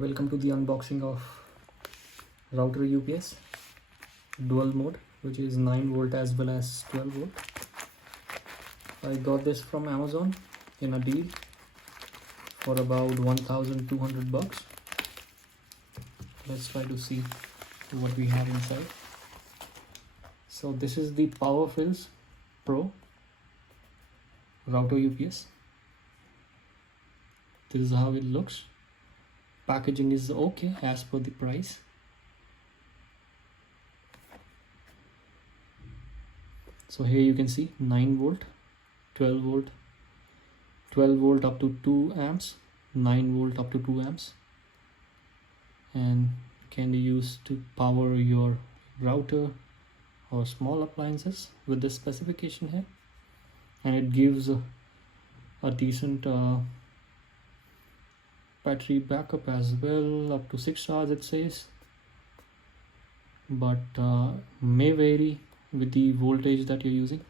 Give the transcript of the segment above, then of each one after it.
Welcome to the unboxing of router UPS dual mode, which is 9 volt as well as 12 volt. I got this from Amazon in a deal for about 1,200 bucks. Let's try to see what we have inside. So this is the PowerFills Pro router UPS. This is how it looks. Packaging is okay as per the price. So here you can see 9 volt, 12 volt, 12 volt up to 2 amps, 9 volt up to 2 amps, and can be used to power your router or small appliances with this specification here. And it gives a decent battery backup as well, up to 6 hours it says, but may vary with the voltage that you're using.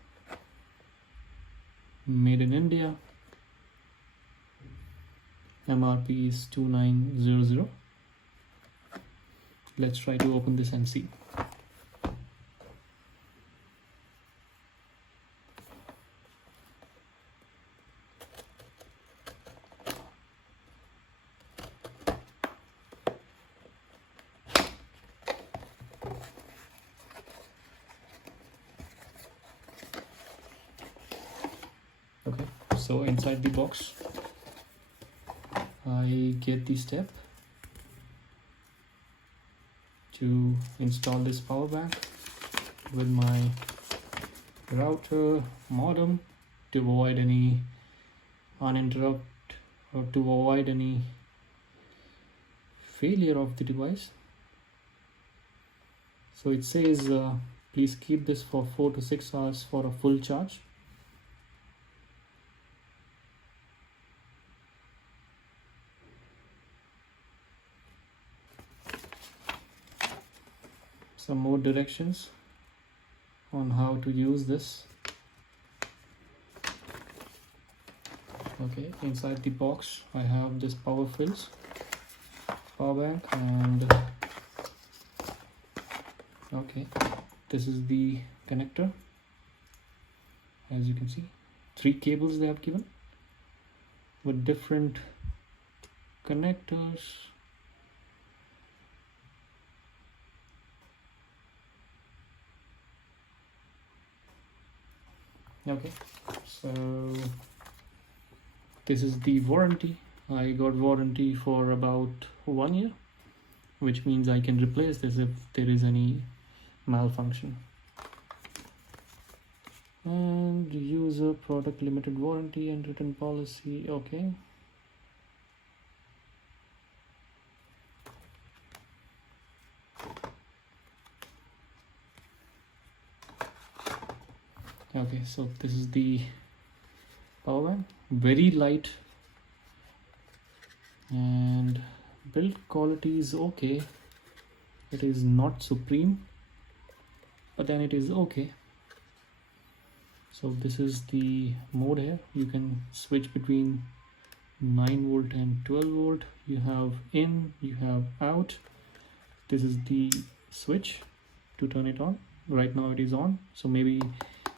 Made in India. MRP is 2900. Let's try to open this and see. Okay, so inside the box I get the step to install this power bank with my router modem to avoid any uninterrupt or to avoid any failure of the device. So it says please keep this for 4 to 6 hours for a full charge. Some more directions on how to use this. Okay, inside the box I have this PowerFills power bank, and okay, this is the connector. As you can see, 3 cables they have given with different connectors. Okay, so this is the warranty. I got warranty for about 1 year, which means I can replace this if there is any malfunction. And user product limited warranty and written policy. Okay, okay, so this is the power bank. Very light, and build quality is okay. It is not supreme, but then it is okay. So this is the mode here. You can switch between 9 volt and 12 volt. You have in, you have out. This is the switch to turn it on. Right now it is on, so maybe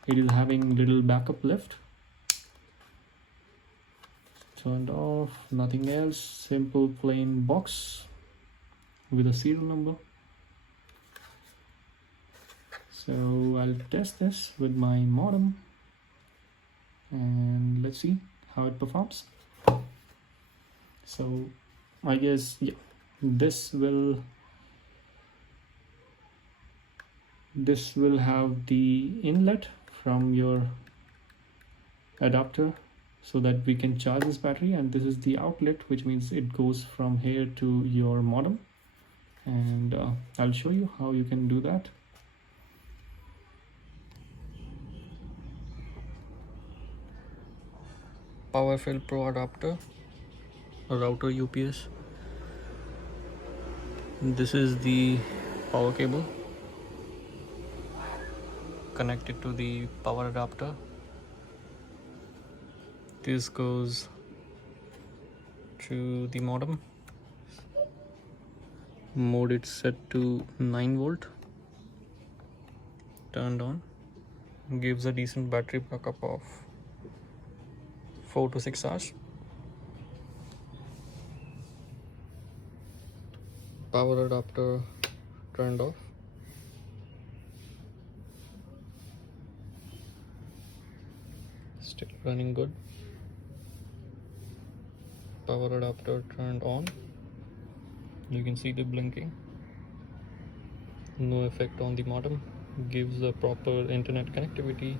it is having little backup left. Turned off, nothing else. Simple plain box with a serial number. So I'll test this with my modem and let's see how it performs. So I guess, yeah, this will have the inlet from your adapter so that we can charge this battery, and this is the outlet, which means it goes from here to your modem, and I'll show you how you can do that. PowerFills Pro adapter, router UPS. This is the power cable connected to the power adapter. This goes to the modem. Mode it's set to 9 volt. Turned on. Gives a decent battery backup of 4 to 6 hours. Power adapter turned off. Still running good. Power adapter turned on. You can see the blinking. No effect on the modem. Gives a proper internet connectivity.